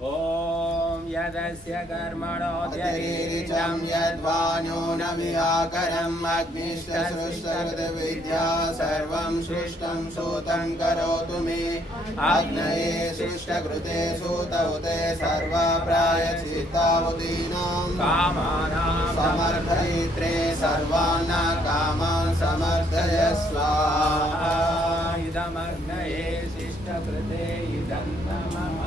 ॐ यदस्य कर्मणोऽत्यरीरितं अतिरीरिचं यद्वान्यूनमिहाकरम् अग्निष्टसृष्टविद्या सर्वं सृष्टं सूतं करोतु मे। आग्नये सृष्टकृते सूतौ ते सर्वप्रायचित्तावतीनां कामानां समर्थयित्रे सर्वान् कामान् समर्थय स्वाहा। इदमग्नये शिष्टकृते इदं नमः।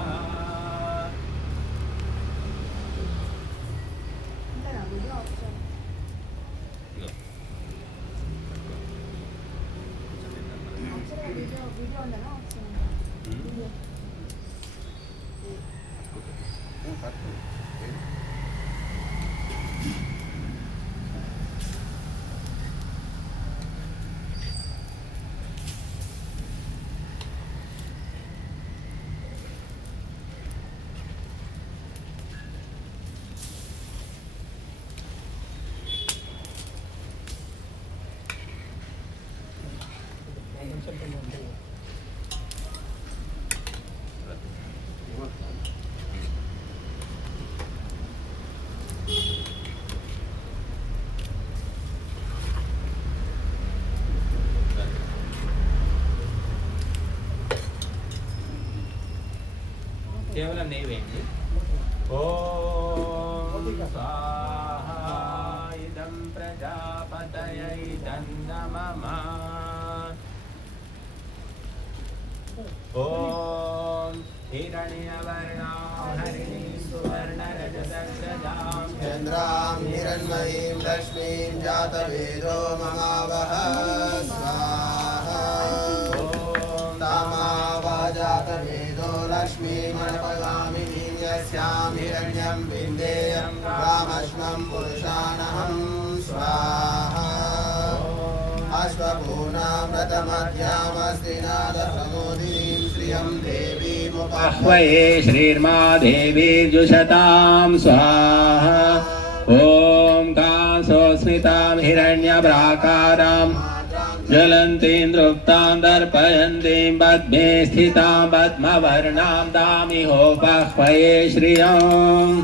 미디어 미디어. 언 어. కేవలం నీవేంటి ఓం ॐ हिरण्यवर्णां हिरण्मयीं लक्ष्मीं जातवेदो ममावह स्वाहा। ॐ तामावा जातवेदो लक्ष्मीमणपगामि यस्यां हिरण्यं विन्देयं रामश्वं पुरुषाणहं स्वाहा। अश्वभूनामृतमध्यामस्ति नादसमोदिनी आह्वये श्रीर्मा देवी जुषतां स्वाहा। ॐ कासोऽस्मितां हिरण्यप्राकारां ज्वलन्तीं दृप्तां दर्पयन्तीं पद्मे स्थितां पद्मवर्णां दामिहोपह्वये श्रियम्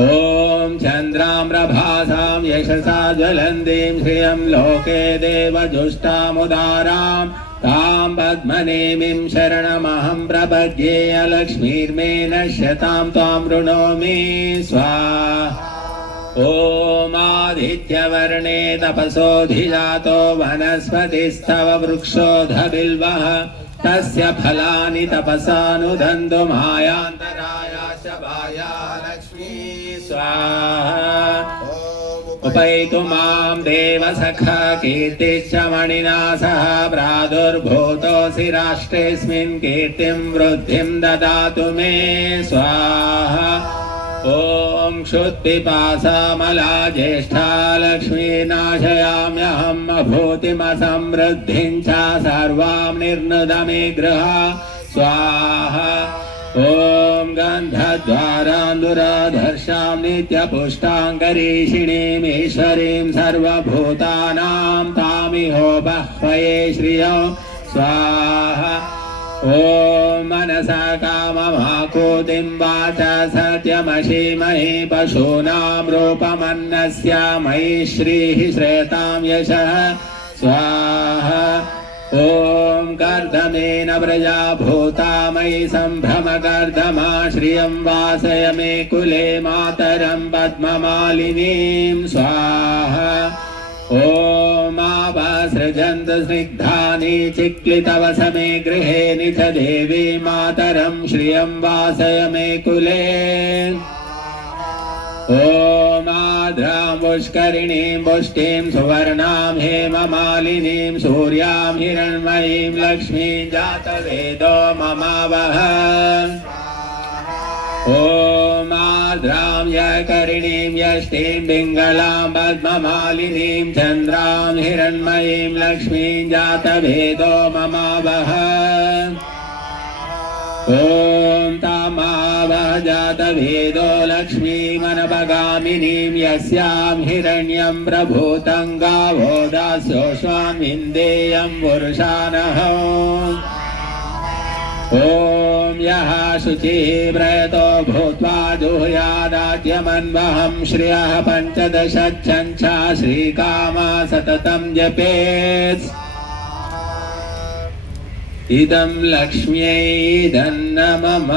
ॐ चन्द्रां प्रभासां यशसा ज्वलन्तीं श्रियं लोके देवजुष्टामुदारां तां पद्मनेमिं शरणमहं प्रपद्ये अलक्ष्मीर्मे नश्यतां त्वां वृणोमि, स्वाहा। ॐ आदित्यवर्णे तपसोऽधिजातो वनस्पतिस्तव वृक्षोऽधबिल्वः तस्य फलानि तपसानुदन्तु मायान्तरायाश्च वाया लक्ष्मी, स्वाहा। उपैतु माँ देवसखा कीर्तिश्च मणिना सह प्रादुर्भूतोऽसि राष्ट्रेऽस्मिन् कीर्तिं वृद्धिं ददातु मे स्वाहा। ॐ क्षुत्पिपासामला ज्येष्ठा लक्ष्मीनाशयाम्यहम् अभूतिमसमृद्धिं च सर्वां निर्नुद मे गृह। स्वाहा। ॐ गन्धद्वारान्दुराधर्षां नित्यपुष्टाङ्गरीषिणीमीश्वरीं सर्वभूतानां तामिहो बह्वये श्रियो। स्वाहा। ॐ मनसा काममाकोतिं वाचा सत्यमशीमहि पशूनां रूपमन्नस्य मयि श्रीः श्रेतां यशः। स्वाहा। कर्दमेन प्रजा भूता मयि सम्भ्रमकर्दमा श्रियं वासय मे कुले मातरं पद्ममालिनीं। स्वाहा। ॐ आवासृजन्तु स्निग्धानि चिक्लितवसमे गृहे निज देवी मातरं श्रियं वासय मे कुले। ॐ आद्रां पुष्करिणीं पुष्टिं, सुवर्णां हेममालिनीं, सूर्यां हिरण्मयीं, लक्ष्मीं जातवेदो ममावह। ॐ आद्रां यकरिणीं, यष्टिं पिङ्गलां, पद्ममालिनीं, चन्द्रां हिरण्मयीं, लक्ष्मीं जातभेदो ममावह। ॐ जातभेदो लक्ष्मीमनपगामिनीं यस्यां हिरण्यं प्रभूतं गावो दास्यो स्वामिन्देयं पुरुषानः। ॐ यः शुचिव्रतो भूत्वा जुहुयादाद्यमन्वहं श्रियः पञ्चदशच्छञ्छा श्रीकामा सततं जपेत्। इदं लक्ष्म्यै मम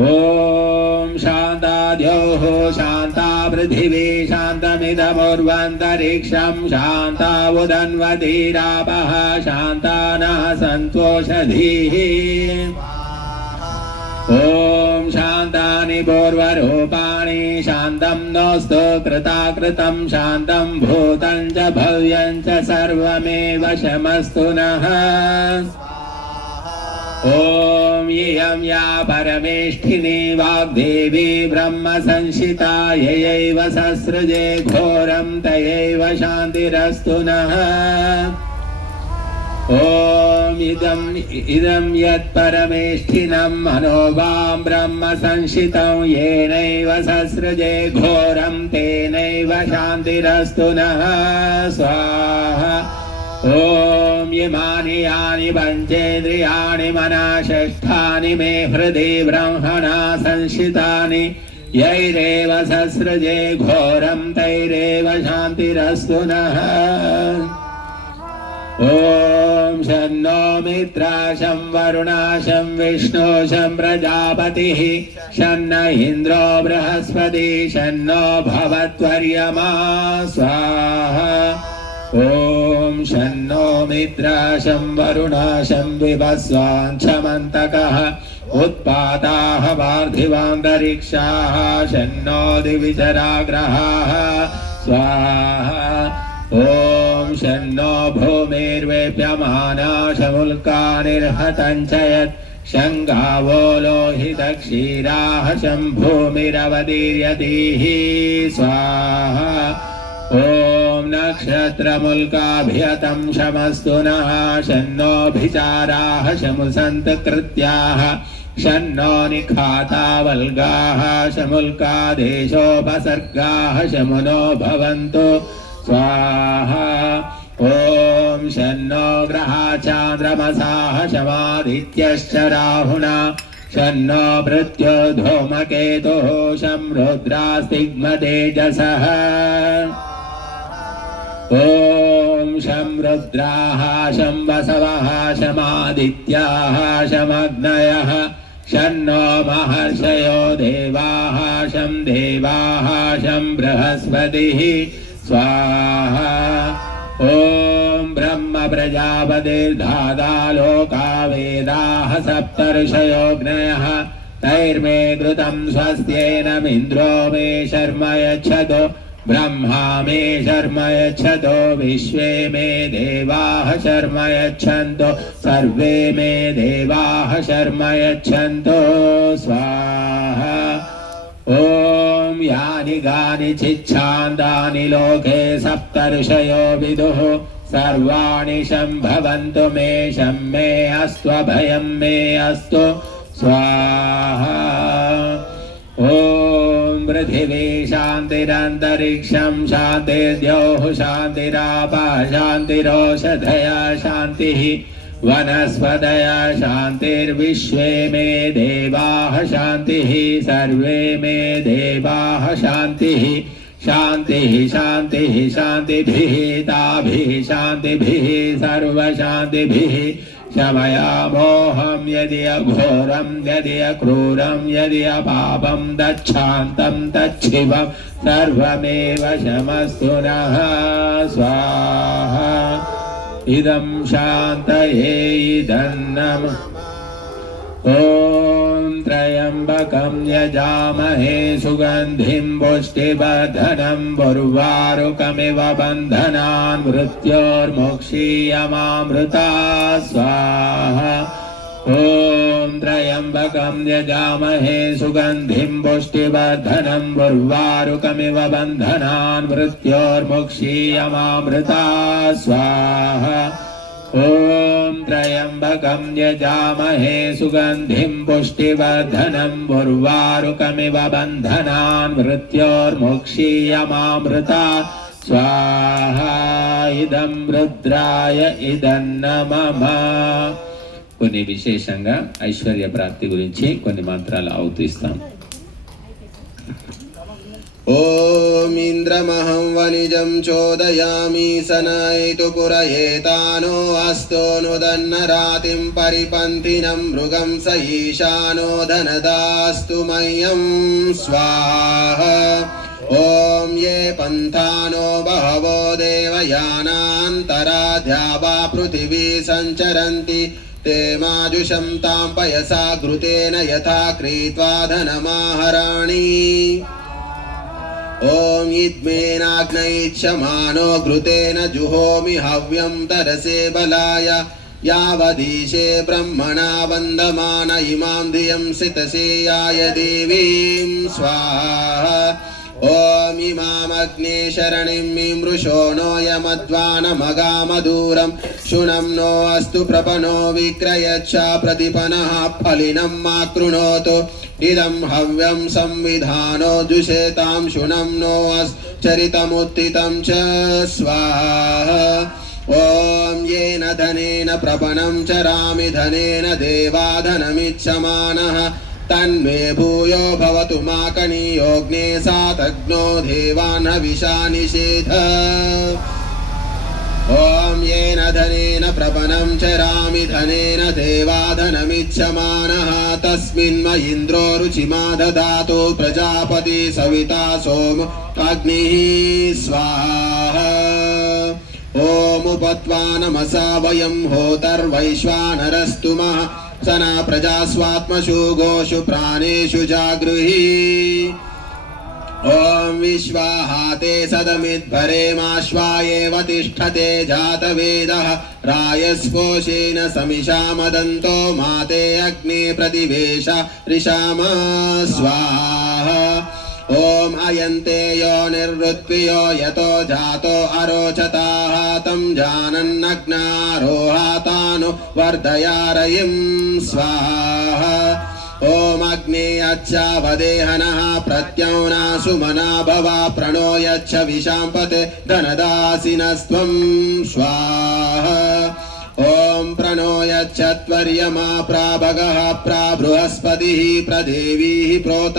ॐ शान्ताद्योः शान्ता पृथिवी शान्तमिदमुर्वन्तरिक्षं शान्ता उदन्वतीरापः शान्ता नः सन्तोषधीः ॐ शान्तानि पूर्वरूपाणि शान्तं नोऽस्तु कृताकृतं शान्तं भूतं च भव्यं च सर्वमेव शमस्तु नः ॐ इयं या परमेष्ठिनी वाग्देवी ब्रह्मसंशिता, ययैव ससृजे घोरं, तयैव शान्तिरस्तु नः। ॐ इदम् इदं यत्परमेष्ठिनं मनो वां ब्रह्म संशितं येनैव ससृजे घोरं, तेनैव शान्तिरस्तु नः। स्वाहा। ॐ इमानि यानि पञ्चेन्द्रियाणि मनाषष्ठानि मे हृदि ब्रह्मणा संशितानि। यैरेव ससृजे घोरं, तैरेव शान्तिरस्तु नः। ॐ शन्नो मित्राशं, वरुणाशं, विष्णोशं प्रजापतिः। शन्न इन्द्रो बृहस्पति, शन्नो भवत्वर्यमा स्वाहा। ॐ शन्नो मित्राशं वरुणाशं विभस्वाञ्छमन्तकः उत्पाताः पार्थिवान्तरिक्षाः शन्नो दिविचराग्रहाः स्वाहा। ॐ शन्नो भूमिर्वेप्यमाना शमुल्कानिर्हतं च यत् शङ्गावो लोहितक्षीराः शम्भूमिरवदीर्यतीः स्वाहा। ॐ नक्षत्रमुल्काभियतं शमस्तु नः शन्नोऽभिचाराः शमुसन्तकृत्याः। शन्नो निखाता वल्गाः शमुल्कादेशोपसर्गाः शमुनो भवन्तु। स्वाहा। ॐ शन्नो ग्रहा चान्द्रमसाः शमादित्यश्च राहुणा। शन्नो मृत्युर्धूमकेतुः शं रुद्रास्तिग्मतेजसः। ॐ शं रुद्राः शं वसवः शमादित्याः शमग्नयः शन्नो महर्षयो देवाः शं देवाः शं बृहस्पतिः स्वाहा। ॐ ब्रह्म प्रजापतिर्धाता लोका वेदाः सप्तर्षयोऽग्नयः तैर्मे कृतं स्वस्त्येनमिन्द्रो मे शर्म यच्छतु ब्रह्मा मे शर्म यच्छतो विश्वे मे देवाः शर्म यच्छन्तु सर्वे मे देवाः शर्म यच्छन्तु स्वाहा। ॐ यानि गानि चिच्छान्तानि लोके सप्तर्षयो विदुः, सर्वाणि शम्भवन्तु मे शं मे अस्त्वभयं मे अस्तु। स्वाहा। ॐ पृथिवी शान्तिरन्तरिक्षं शान्तिर्द्योः शान्तिरापः शान्तिरोषधया शान्तिः वनस्पतया शान्तिर्विश्वे मे देवाः शान्तिः सर्वे मे देवाः शान्तिः शान्तिः शान्तिः शान्तिभिः ताभिः शान्तिभिः सर्वशान्तिभिः शमयामोहं यदि अघोरं यदि अक्रूरं यदि अपापं दच्छान्तं तच्छिवं सर्वमेव शमस्तु नः स्वाहा इदं शान्तये इदन्नम् ॐ त्र्यम्बकं यजामहे सुगन्धिं पुष्टिवर्धनं बुर्वारुकमिव बन्धनान् मृत्योर्मुक्षीयमामृता स्वाहा। ॐ त्र्यम्बकं यजामहे सुगन्धिं पुष्टिवर्धनं बुर्वारुकमिव बन्धनान् मृत्योर्मुक्षीयमामृता स्वाहा ॐ त्र्यम्बकं यजामहे सुगन्धिं पुष्टिवर्धनं बुर्वारुकमिव बन्धनान् मृत्योर्मुक्षीयमामृता स्वाहा इदं रुद्राय इदं न मम కొన్ని విశేషంగా ఐశ్వర్య ప్రాప్తి గురించి కొన్ని మంత్రాలు అవుతూ ॐ इन्द्रमहं वनिजं चोदयामि सनयितु पुरयेतानो अस्तो नुदन्नरातिं परिपन्थिनं मृगं स ईशानो धनदास्तु मह्यं स्वाहा ॐ ये पन्थानो बहवो देवयानान्तराध्या वा पृथिवी सञ्चरन्ति ते माजुषं तां पयसा घृतेन यथा क्रीत्वा धनमाहराणि ॐ इद्मेनाग्नैच्छमानो घृतेन जुहोमि हव्यं तरसे बलाय यावदीशे ब्रह्मणा वन्दमान इमां धियं सितसेयाय देवीं स्वाहा ॐ इमामग्ने शरणिं मिमृशो नो यमध्वानमगामदूरं शुनं नो अस्तु प्रपनो विक्रयच्छ प्रतिपनः फलिनं मा कृणोतु इदं हव्यं संविधानो जुषेतां शुनं नो चरितमुत्थितं च स्वाहा ॐ येन धनेन प्रपणं चरामि धनेन देवाधनमिच्छमानः तन्मे भूयो भवतु माकनीयोऽग्ने सातग्नो देवान् हविषा निषेध ॐ येन धनेन प्रपणं चरामि धनेन देवाधनमिच्छमानः तस्मिन् म इन्द्रो रुचिमा ददातु प्रजापति सविता सोम अग्निः स्वाहा ॐमुपत्वा नमसा वयं होतर्वैश्वानरस्तु मः स न प्रजास्वात्मषु गोषु प्राणेषु जागृहि। ॐ विश्वाहाते सदमिद्भरेमाश्वायेव तिष्ठते जातवेदः। रायस्पोषेण समिषा मदन्तो माते अग्ने प्रतिवेश। रिषाम स्वाहा। ॐ अयन्ते यो निर्वृत्वियो यतो जातो अरोचताः। तं जानन्नग्नारोहातानु वर्धयारयिं स्वाहा ॐ अग्ने अच्छा वदेहनः प्रत्यौना सुमना भवा प्रणो यच्छ विशाम्पते धनदासिनस्त्वं स्वाहा ॐ प्रणो यच्छत्वर्यमा प्राभगः प्राबृहस्पतिः प्रदेवीः प्रोत